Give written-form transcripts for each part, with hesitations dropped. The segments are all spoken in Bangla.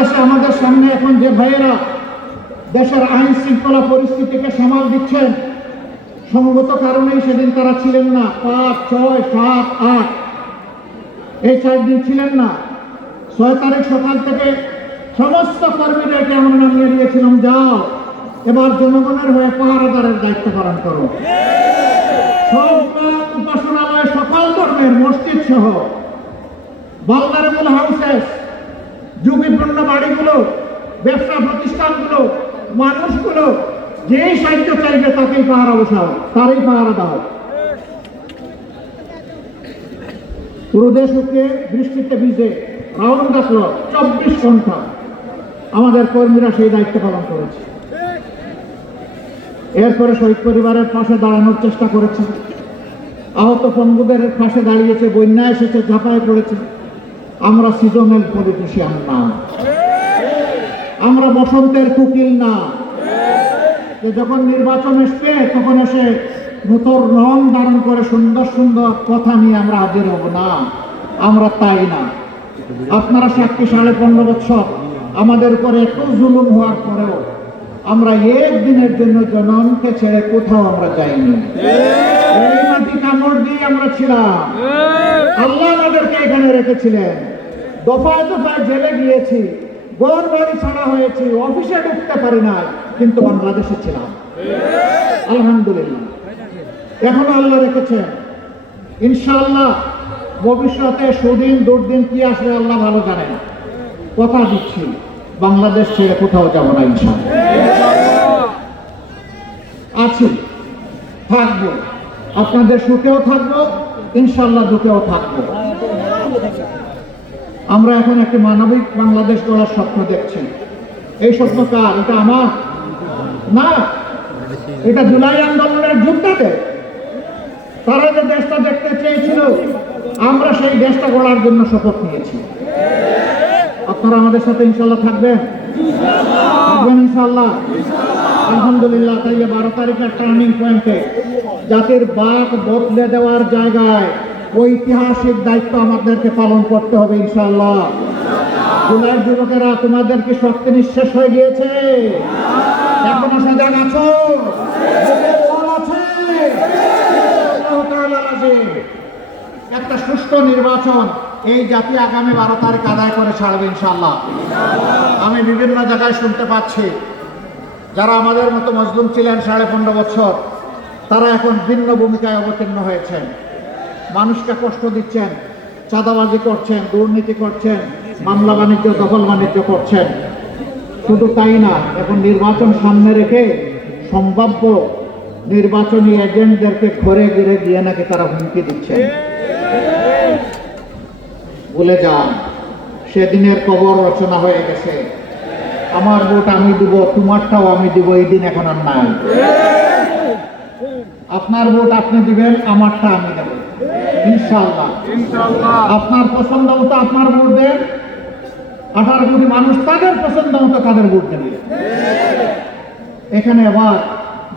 বাংলাদেশে আমাদের সামনে এখন যে ভাইয়েরা দেশের আইন শৃঙ্খলা পরিস্থিতিকে সামাল দিচ্ছেন, সঙ্গত কারণেই সেদিন তারা ছিলেন না। 5, 6, 7, 8 এই 4 দিন ছিলেন না। 6 তারিখ সকাল থেকে সমস্ত কর্মীদেরকে আমরা নামিয়ে দিয়েছিলাম, যাও এবার জনগণের হয়ে পাহারাদারের দায়িত্ব পালন করো। সব উপাসনালয়, সকল ধর্মের মসজিদ সহ ভালনারেবল হাউসেস, ঝুঁকিপূর্ণ বাড়িগুলো, ব্যবসা প্রতিষ্ঠানগুলো, মানুষগুলো যেই সাহায্য চাইবে তাকেই পাহারা বসাও, তারই পাহারা দাও। রোদে শুকিয়ে বৃষ্টিতে ভিজে রাউন্ড দ্য ক্লক 24 ঘন্টা আমাদের কর্মীরা সেই দায়িত্ব পালন করেছে। এরপরে শহীদ পরিবারের পাশে দাঁড়ানোর চেষ্টা করেছে, আহত পঙ্গুদের পাশে দাঁড়িয়েছে, বন্যা এসেছে, ঝাঁপায় পড়েছে। আমরা সিজনাল পলিটিশিয়ান না, আমরা বসন্তের কুকিল না, যে যখন নির্বাচন আসবে তখন এসে নতুন রং ধারণ করে সুন্দর সুন্দর কথা নিয়ে আমরা হাজির হব না, আমরা তাই না। আপনারা সাক্ষী, 15.5 বছর আমাদের উপরে এত জুলুম হওয়ার পরেও আমরা একদিনের জন্য জনগণকে ছেড়ে কোথাও আমরা যাইনি। এই মাটি কামড় দিয়ে আমরা ছিলাম, আল্লাহ আমাদেরকে এখানে রেখেছিলেন। দফায় দফায় জেলে গিয়েছি, ঘর বাড়ি ছাড়া হয়েছি, অফিসে ঢুকতে পারি না, কিন্তু বাংলাদেশে ছিলাম। আলহামদুলিল্লাহ, এখনো আল্লাহ রেখেছেন। ইনশাআল্লাহ ভবিষ্যতে সুদিন দুর্দিন কি আসবে আল্লাহ ভালো জানেন। কথা দিচ্ছি, বাংলাদেশ ছেড়ে কোথাও যাব না ইনশাআল্লাহ। আছি, থাকবো, আপনাদের সুখেও থাকবো, ইনশাআল্লাহ দুঃখেও থাকবো। আমরা এখন একটি মানবিক বাংলাদেশ গড়ার স্বপ্ন দেখছি। এই স্বপ্ন কার? এটা আমার না, এটা জুলাই আন্দোলনের যোদ্ধাদের। তারা যে দেশটা দেখতে চেয়েছিল, আমরা সেই দেশটা গড়ার জন্য শপথ নিয়েছি। আপনারা আমাদের সাথে ইনশাআল্লাহ থাকবেন ইনশাআল্লাহ। আলহামদুলিল্লাহ, তাই 12 তারিখের টার্নিং পয়েন্টে জাতির বাক বদলে দেওয়ার জায়গায় ঐতিহাসিক দায়িত্ব আমাদেরকে পালন করতে হবে ইনশাআল্লাহ। জুলাইয়ের যুবকেরা, তোমাদের কি শক্তি নিঃশেষ হয়ে গিয়েছে? এখনো সজাগ আছো? একটা সুষ্ঠু নির্বাচন এই জাতি আগামী 12 তারিখ আদায় করে ছাড়বে ইনশাআল্লাহ। আমি বিভিন্ন জায়গায় শুনতে পাচ্ছি, যারা আমাদের মতো মজলুম ছিলেন 15.5 বছর, তারা এখন ভিন্ন ভূমিকায় অবতীর্ণ হয়েছেন। মানুষকে কষ্ট দিচ্ছেন, চাঁদাবাজি করছেন, দুর্নীতি করছেন, মামলা বাণিজ্য, দখল বাণিজ্য করছেন। শুধু তাই না, এখন নির্বাচন সামনে রেখে সম্ভাব্য নির্বাচনী এজেন্টদেরকে ঘরে ঘিরে দিয়ে নাকি তারা হুমকি দিচ্ছেন। বলে যান, সেদিনের কবর রচনা হয়ে গেছে। আমার ভোট আমি দিব, তোমারটাও আমি দিব, এই দিন এখন আর নাই। আপনার ভোট আপনি দিবেন, আমারটা আমি দেব ইনশাআল্লাহ। আপনার পছন্দ মতো আপনার ভোট দেন, 18 কোটি মানুষ তাদের পছন্দ মতো তাদের ভোট দেবে। এখানে আবার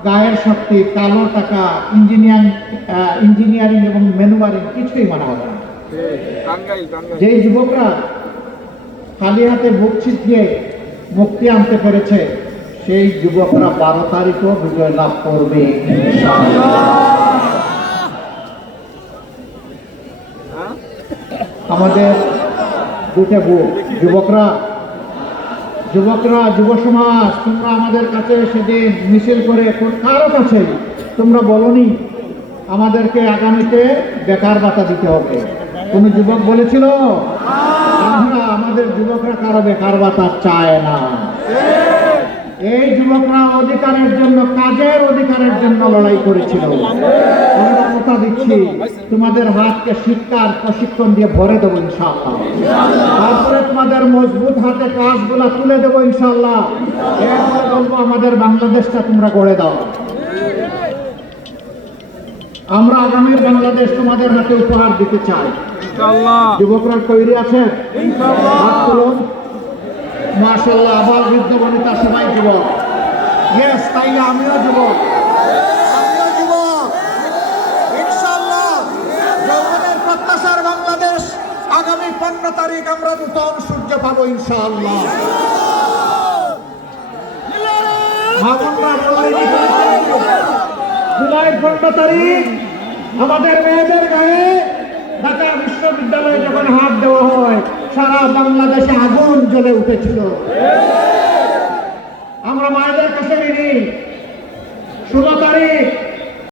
গায়ের শক্তি, কালো টাকা, ইঞ্জিনিয়ারিং এবং ম্যানুয়ারিং কিছুই মানা হবে না। যেই যুবকরা খালি হাতে ভোট ছিটিয়ে মুক্তি আনতে পেরেছে, সেই যুবকরা 12 তারিখও বিজয় লাভ করবে। আমাদের দুটো ভোট, যুবকরা, যুব সমাজ, তোমরা আমাদের কাছে সেদিন মিছিল করে কারো কাছে তোমরা বলনি আমাদেরকে আগামীতে বেকার ভাতা দিতে হবে। কোন যুবক বলেছিল? আমাদের যুবকরা কারো বেকার ভাতা চায় না। এই যুবকরা অধিকারের জন্য, কাজের অধিকারের জন্য লড়াই করেছিল। আমরা কথা দিচ্ছি, তোমাদের হাতকে শিক্ষার প্রশিক্ষণ দিয়ে ভরে দেবো ইনশাআল্লাহ। তারপরে তোমাদের মজবুত হাতে কাজগুলা তুলে দেবো ইনশাআল্লাহ। এরপরে বলবো, আমাদের বাংলাদেশটা তোমরা গড়ে দাও। আমরা আগামীর বাংলাদেশ তোমাদের হাতে উপহার দিতে চাই। যুবকরা তৈরি আছে? হাত তুলুন। মাশাআল্লাহ, আবার বৃদ্ধ বনিতা সবাই যুবক। ইয়েস, তাইলে আমিও যুবক। ইনশাআল্লাহ যৌবনের প্রত্যাশার বাংলাদেশ। আগামী 15 তারিখ আমরা নতুন সূর্য খুঁজে পাবো ইনশাআল্লাহ। জুলাই 15 তারিখ আমাদের মেয়েদের গায়ে ঢাকা বিশ্ববিদ্যালয়ে যখন হাত দেওয়া হয়, সারা বাংলাদেশে আগুন জ্বলে উঠেছিল।